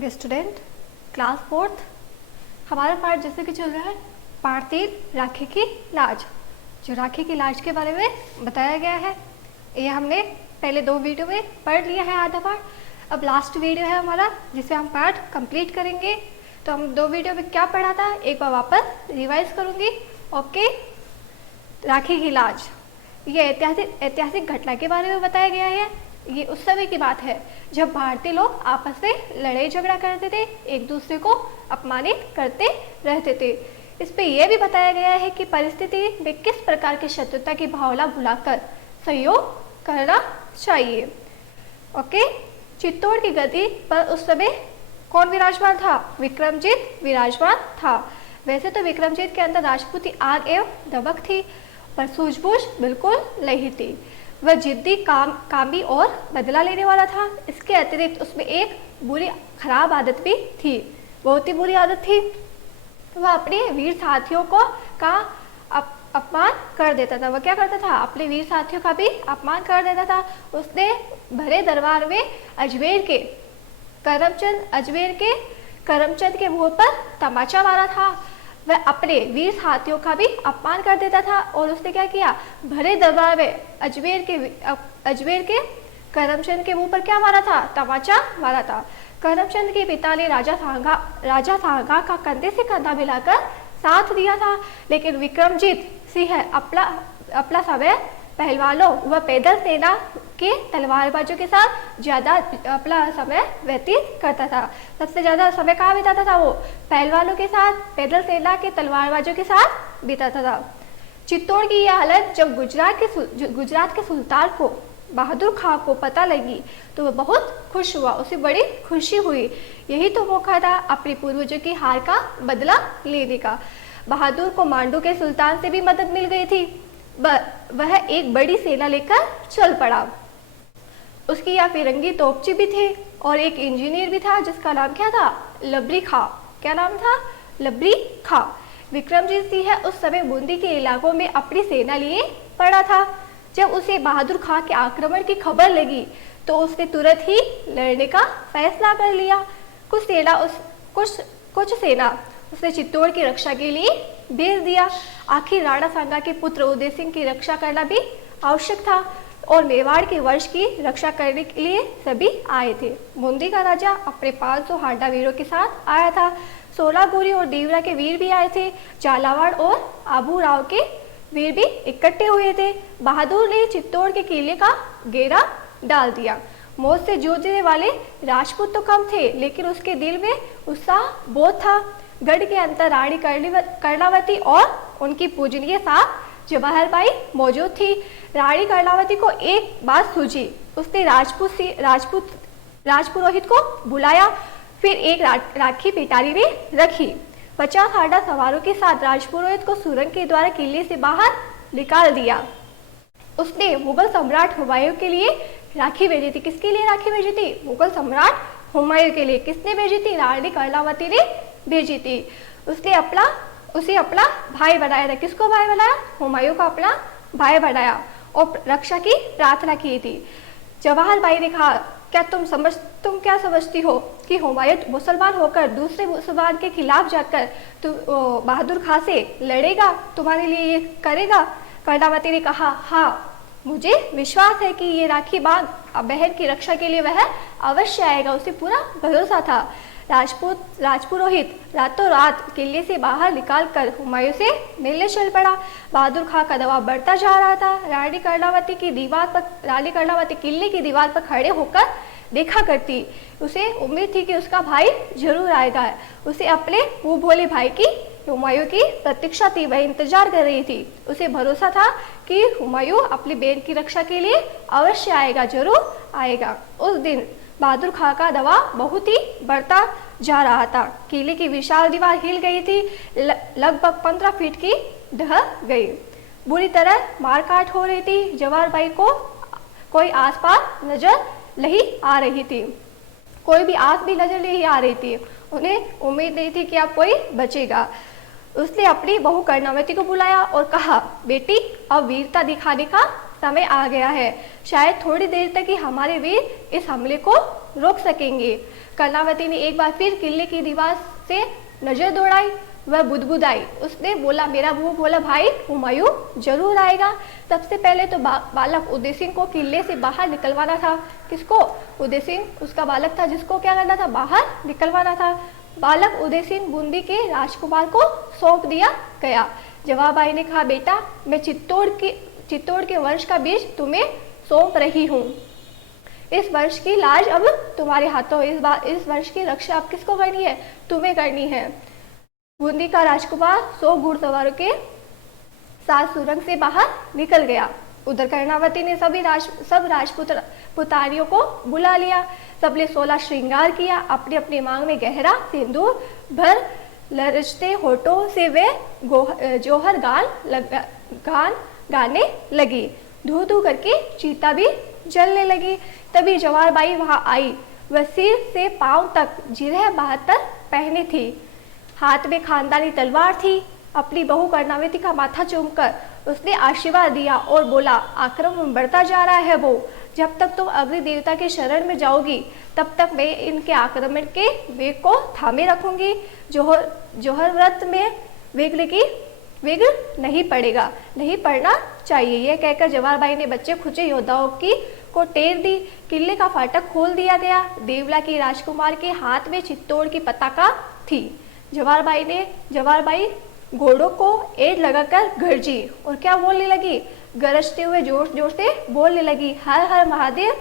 Morning student, class fourth. हमारा पाठ जैसे कि चल रहा है पाठ 3 राखी की लाज। जो राखी की लाज के बारे में बताया गया है ये हमने पहले 2 वीडियो में पढ़ लिया है आधा पाठ। अब लास्ट वीडियो है हमारा जिसे हम पाठ कंप्लीट करेंगे। तो हम 2 वीडियो में क्या पढ़ा था एक बार वापस रिवाइज करूँगी। ओके, राखी की लाज ये ऐतिहासिक घटना के बारे में बताया गया है। ये उस समय की बात है जब भारतीय लोग आपस में लड़ाई झगड़ा करते थे, एक दूसरे को अपमानित करते रहते थे। इस पे यह भी बताया गया है कि परिस्थिति में किस प्रकार की शत्रुता की भावना भुलाकर सहयोग करना चाहिए। ओके, चित्तौड़ की गद्दी पर उस समय कौन विराजमान था? विक्रमजीत विराजमान था। वैसे तो विक्रमजीत के अंदर राजपूती आग एवं दबक थी, पर सूझबूझ बिल्कुल नहीं थी। वह जिद्दी कामी और बदला लेने वाला था। इसके अतिरिक्त उसमें एक बुरी खराब आदत भी थी, बहुत ही बुरी आदत थी। वह अपने वीर साथियों का अपमान कर देता था। वह क्या करता था? अपने वीर साथियों का भी अपमान कर देता था। उसने भरे दरबार में अजमेर के करमचंद के मुंह पर तमाचा मारा था। वह अपने वीर साथियों का भी अपमान कर देता था और उसने क्या किया? भरे दरबार में अजमेर के करमचंद के मुंह पर क्या मारा था? तमाचा मारा था। करमचंद के पिता ने राजा सांगा का कंधे से कंधा मिलाकर साथ दिया था, लेकिन विक्रमजीत सिंह अपना समय पहलवानों व पैदल सेना के तलवारबाजों के साथ ज्यादा अपना समय व्यतीत करता था। सबसे ज्यादा समय कहाँ बिताता था? वो पहलवानों के साथ, पैदल सेना के तलवारबाजों के साथ बिताता था। चित्तौड़ की यह हालत जब गुजरात के सुल्तान को बहादुर खां को पता लगी तो वह बहुत खुश हुआ, उसे बड़ी खुशी हुई। यही तो मौका था अपने पूर्वजों की हार का बदला लेने का। बहादुर को मांडू के सुल्तान से भी मदद मिल गई थी। वह एक बड़ी सेना लेकर चल पड़ा। उसकी यहाँ फिरंगी तोपची भी थे और एक इंजीनियर भी था जिसका नाम क्या था? लबरी खां। क्या नाम था? लबरी खां। विक्रमजीत सिंह उस समय बूंदी के इलाकों में अपनी सेना लिए पड़ा था। जब उसे बहादुर खां के आक्रमण की खबर लगी तो उसने तुरंत ही लड़ने का फैसला कर लिया। कुछ सेना उसने चित्तौड़ की रक्षा के लिए भेज दिया। आखिर राणा सांगा के पुत्र उदय सिंह की रक्षा करना भी आवश्यक था और मेवाड़ के वंश की रक्षा करने के लिए सभी आए थे। बूंदी का राजा अपने 500 हांडा वीरों के साथ आया था। सोलागुरी और देवरा के वीर भी आए थे। झालावाड़ और आबू राव के वीर भी इकट्ठे हुए थे। बहादुर ने चित्तौड़ के किले का घेरा डाल दिया। मौत से जूझने वाले राजपूत तो कम थे, लेकिन उसके दिल में उत्साह बहुत था। गढ़ के अंदर रानी कर्णावती और उनकी पूजनीय सास जवाहरबाई मौजूद थी। रानी कर्णावती को एक बात सूझी। उसने राजपुरोहित को बुलाया, फिर एक राखी पिटारी में रखी। 50 हांडा सवारों के साथ राजपुरोहित को सुरंग के द्वारा किले से बाहर निकाल दिया। उसने मुगल सम्राट हुमायूं के लिए राखी भेजी थी। किसके लिए राखी भेजी थी? मुगल सम्राट हुमायूं के लिए। किसने भेजी थी? रानी कर्णावती ने भेजी थी। उसे अपना भाई बनाया था। किसको भाई बनाया? हुमायूं को अपना भाई बनाया और रक्षा की प्रार्थना की थी। जवाहरबाई ने कहा, तुम क्या समझती हो कि हुमायूं मुसलमान होकर दूसरे मुसलमान के खिलाफ जाकर बहादुर खां से लड़ेगा, तुम्हारे लिए ये करेगा? कर्णावती ने कहा, हाँ, मुझे विश्वास है कि ये राखी बहन की रक्षा के लिए वह अवश्य आएगा। उसे पूरा भरोसा था। राजपुरोहित रातों रात किले से बाहर निकालकर हुमायूं से मिलने चल पड़ा। बहादुर खां का दबाव बढ़ता जा रहा था। रानी कर्णावती किले की दीवार पर खड़े होकर देखा करती। उसे उम्मीद थी कि उसका भाई जरूर आएगा। उसे अपने मुंह भोले भाई की हुमायूं की प्रतीक्षा थी, वह इंतजार कर रही थी। उसे भरोसा था कि हुमायूं अपनी बहन की रक्षा के लिए अवश्य आएगा, जरूर आएगा। उस दिन बहादुर खां का दबाव बहुत ही बढ़ता जा रहा था। किले की विशाल दीवार हिल गई थी, लगभग 15 फीट की ढह गई। बुरी तरह मारकाट हो रही थी। जवाहरबाई को कोई आसपास नजर नहीं आ रही थी। कोई भी आस भी नजर नहीं आ रही थी। उन्हें उम्मीद नहीं थी कि अब कोई बचेगा। उसने अपनी बहू कर्णावती को बुलाया और कहा, बेटी, अब वीरता दिखाने का समय आ गया है। शायद थोड़ी देर तक ही हमारे वीर इस हमले को रोक सकेंगे। कर्णावती ने एक बार फिर किले की दीवार से नजर दौड़ाई। वह बुदबुदाई। उसने बोला, मेरा मुंह बोला भाई, हुमायूं जरूर आएगा। सबसे पहले तो बालक उदय सिंह को किले से बाहर निकलवाना था। किसको? उदय सिंह उसका बालक था जिसको क्या करना था? बाहर निकलवाना था। बालक उदय सिंह बूंदी के राजकुमार को सौंप दिया गया। जवाबाई ने कहा, बेटा मैं चित्तौड़ के वंश का बीज तुम्हें सौंप रही हूँ। इस वंश की लाज अब तुम्हारे हाथों। इस वंश की रक्षा अब किसको करनी है? तुम्हें करनी है। बूंदी का राजकुमार 100 घुड़सवारों के साथ सुरंग से बाहर निकल गया। उधर कर्णावती ने सब राजपुतानियों को बुला लिया। सबने 16 श्रृंगार किया। अपनी अपनी मांग में गहरा सिंदूर भर लरचते होठों से वे जोहर गान गाने लगी। धू धू करके चीता भी जलने लगी। तभी जवारबाई वहां आई। वह सिर से पांव तक जिरह 72 पहने थी। हाथ में खानदानी तलवार थी। अपनी बहू कर्णावती का माथा चूमकर उसने आशीर्वाद दिया और बोला, आक्रमण बढ़ता जा रहा है वो। जब तक तुम अग्नि देवता के शरण में जाओगी तब तक मैं इनके आक्रमण के वेग को थामे रखूंगी। जोहर व्रत में विघ्न नहीं पड़ेगा, नहीं पड़ना चाहिए। यह कहकर जवारबाई ने बच्चे खुचे योद्धाओं को टेर दी। किले का फाटक खोल दिया गया। देवला की राजकुमार के हाथ में चित्तौड़ की पताका थी। जवारबाई घोड़ों को एड़ लगाकर गरजी और क्या बोलने लगी? गरजते हुए जोर जोर से बोलने लगी, हर हर महादेव।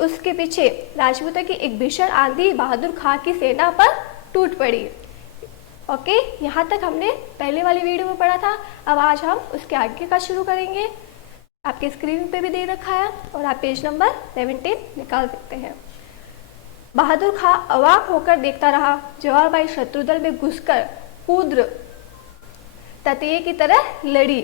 उसके पीछे राजपूतों की एक भीषण आंधी बहादुर खां की सेना पर टूट पड़ी। ओके, यहाँ तक हमने पहले वाली वीडियो में पढ़ा था। अब आज हम उसके आगे का शुरू करेंगे। आपके स्क्रीन पे भी दे रखा है और आप पेज नंबर 17 निकाल सकते हैं। बहादुर खां अवाक होकर देखता रहा। जवारबाई शत्रुदल में घुसकर कूद्र ततैये की तरह लड़ी।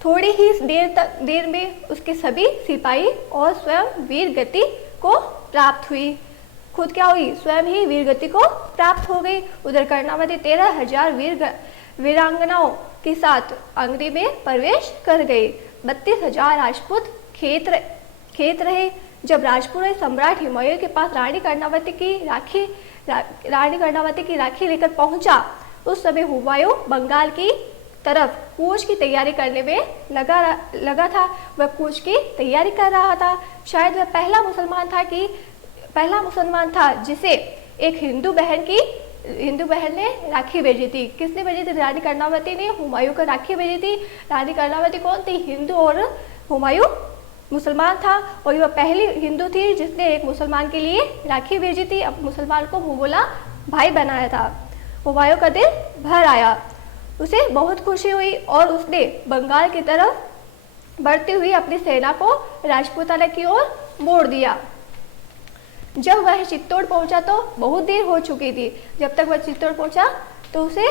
थोड़ी ही देर में उसके सभी सिपाही और स्वयं वीर गति को प्राप्त हुई। खुद क्या हुई? स्वयं ही वीर गति को प्राप्त हो गई। उधर कर्णावती 13,000 वीरांगनाओं के साथ अंगरी में प्रवेश कर गई। 32,000 राजपूत खेत रहे। जब राजपुर सम्राट हुमायूं के पास रानी कर्णावती की राखी लेकर पहुंचा, उस समय हुमायूं बंगाल की तरफ कूच की तैयारी करने में लगा था। वह कूच की तैयारी कर रहा था। शायद वह पहला मुसलमान था जिसे एक हिंदू बहन ने राखी भेजी थी। किसने भेजी थी? रानी कर्णावती ने हुमायूं को राखी भेजी थी। रानी कर्णावती कौन थी? हिंदू और हुमायूं मुसलमान था। और वह पहली हिंदू थी जिसने एक मुसलमान के लिए राखी भेजी थी। अब मुसलमान को मुंह बोला भाई बनाया था। हुमायूं का दिल भर आया। उसे बहुत खुशी हुई और उसने बंगाल की तरफ बढ़ती हुई अपनी सेना को राजपूताना की ओर मोड़ दिया। जब वह चित्तौड़ पहुंचा तो बहुत देर हो चुकी थी। जब तक वह चित्तौड़ पहुंचा तो उसे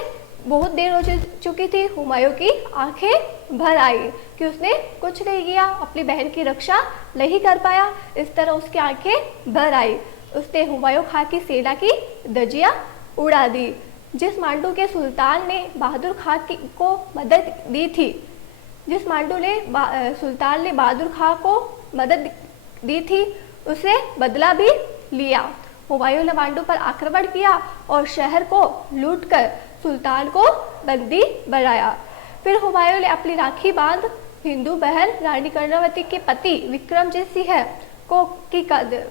बहुत देर हो चुकी थी। हुमायूं की आंखें भर आई कि उसने कुछ नहीं किया, अपनी बहन की रक्षा नहीं कर पाया। इस तरह उसकी आंखें भर आई। उसने हुमायूं खां की सेना की धज्जियां उड़ा दी। जिस मांडू के सुल्तान ने बहादुर खां को मदद दी थी, सुल्तान ने बहादुर खां को मदद दी थी, उसे बदला भी लिया। हुमायूं ने मांडू पर आक्रमण किया और शहर को लूटकर सुल्तान को बंदी बनाया। फिर हुमायूं ने अपनी राखी बांध हिंदू बहन रानी कर्णावती के पति विक्रमजीत सिंह की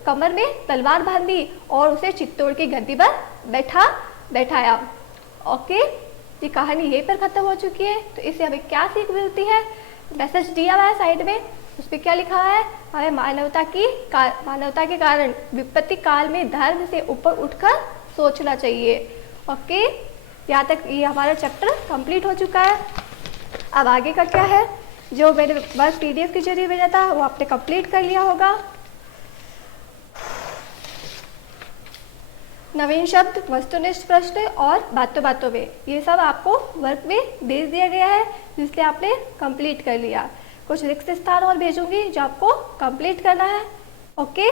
कमर में तलवार बांधी और उसे चित्तौड़ की गद्दी पर बैठाया। ओके, ये कहानी यहीं पर खत्म हो चुकी है। तो इससे हमें क्या सीख मिलती है? मैसेज दिया हुआ है साइड में, उस पर क्या लिखा है? हमें मानवता के कारण विपत्ति काल में धर्म से ऊपर उठकर सोचना चाहिए। ओके, यहाँ तक ये हमारा चैप्टर कंप्लीट हो चुका है। अब आगे का क्या है? जो मैंने बस PDF के जरिए भेजा था वो आपने कंप्लीट कर लिया होगा। नवीन शब्द, वस्तुनिष्ठ प्रश्न और बातों बातों में, ये सब आपको वर्क में दे दिया गया है जिससे आपने कंप्लीट कर लिया। कुछ रिक्त स्थान और भेजूंगी जो आपको कंप्लीट करना है। Okay,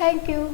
thank you.